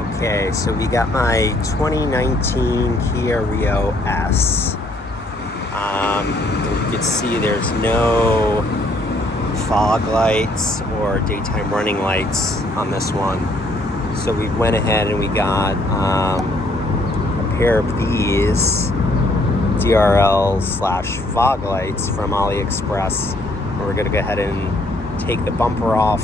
Okay, so we got my 2019 Kia Rio S. You can see there's no fog lights or daytime running lights on this one. So we went ahead and we got a pair of these DRL / fog lights from AliExpress. And we're gonna go ahead and take the bumper off,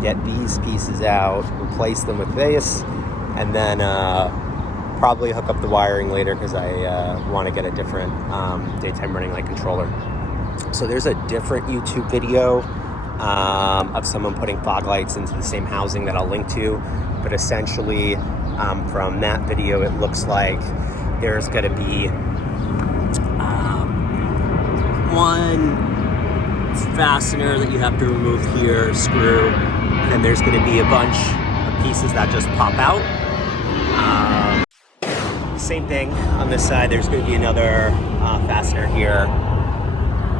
get these pieces out, replace them with this, and then probably hook up the wiring later because I want to get a different daytime running light controller. So there's a different YouTube video of someone putting fog lights into the same housing that I'll link to, but essentially from that video it looks like there's going to be one fastener that you have to remove here, screw, and then there's going to be a bunch of pieces that just pop out. Same thing on this side, there's going to be another fastener here,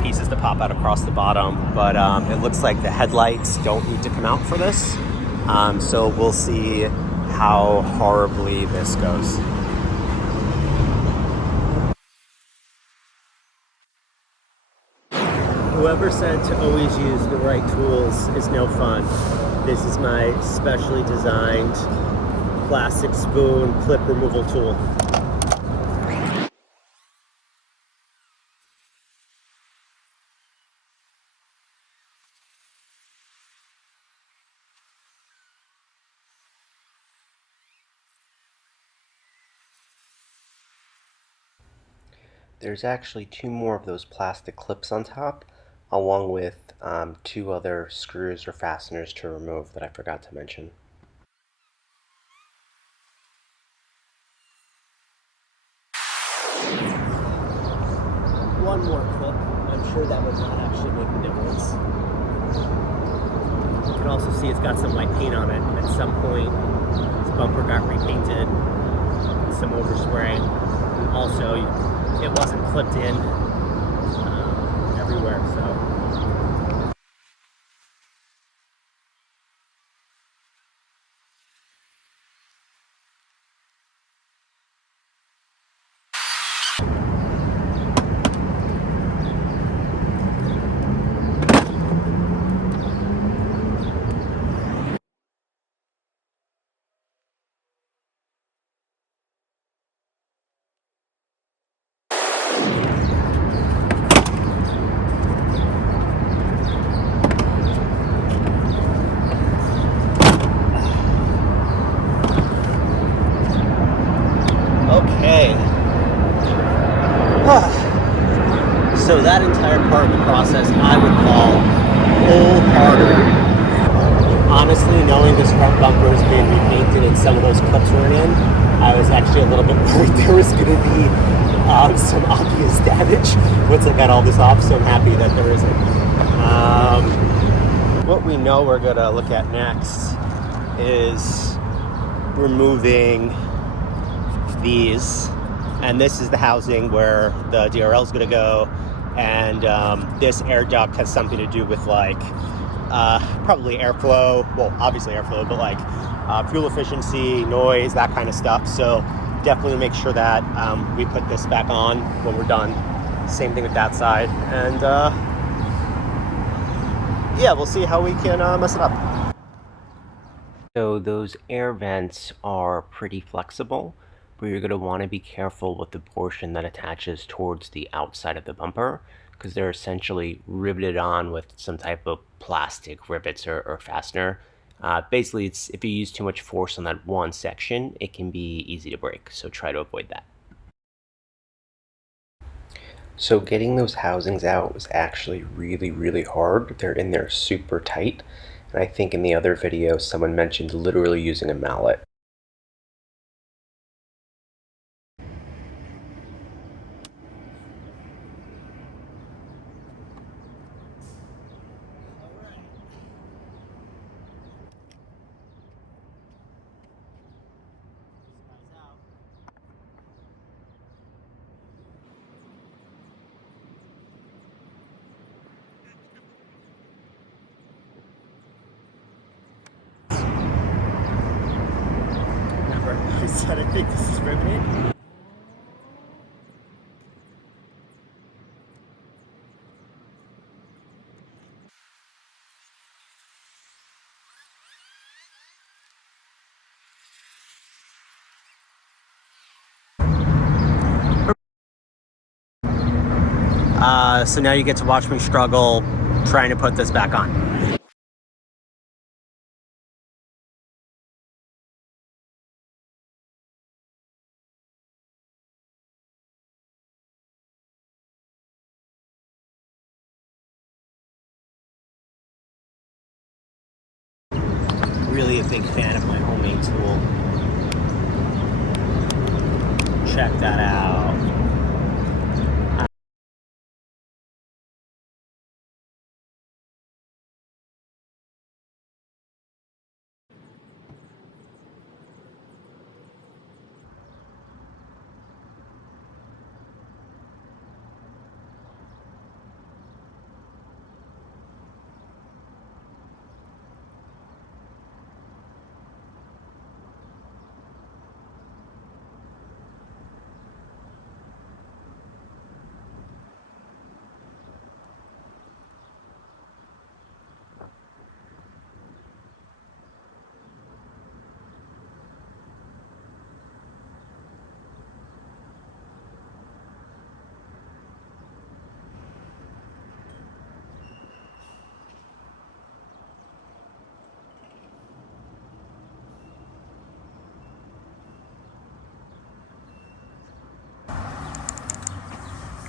pieces to pop out across the bottom, but it looks like the headlights don't need to come out for this, so we'll see how horribly this goes. Whoever said to always use the right tools is no fun. This is my specially designed plastic spoon clip removal tool. There's actually two more of those plastic clips on top, along with two other screws or fasteners to remove that I forgot to mention. One more clip. I'm sure that would not actually make the difference. You can also see it's got some white paint on it. At some point, this bumper got repainted, some overspray, and also it wasn't clipped in everywhere, so. Okay. So that entire part of the process I would call wholehearted. Honestly, knowing this front bumper has been repainted and some of those clips were in, I was actually a little bit worried there was going to be some obvious damage once I got all this off, so I'm happy that there isn't. What we know we're going to look at next is removing these, and this is the housing where the DRL is going to go, and this air duct has something to do with like probably airflow, well obviously airflow, but like fuel efficiency, noise, that kind of stuff. So definitely make sure that we put this back on when we're done. Same thing with that side, and yeah, we'll see how we can mess it up. So those air vents are pretty flexible, but you're going to want to be careful with the portion that attaches towards the outside of the bumper, because they're essentially riveted on with some type of plastic rivets or fastener. Basically, if you use too much force on that one section, it can be easy to break, so try to avoid that. So getting those housings out was actually really hard. They're in there super tight, and I think in the other video someone mentioned literally using a mallet. because I think this is riveted. So now you get to watch me struggle trying to put this back on. Really a big fan of my homemade tool. Check that out.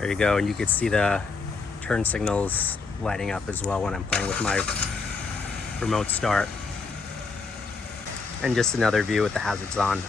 There you go, and you can see the turn signals lighting up as well when I'm playing with my remote start. And just another view with the hazards on.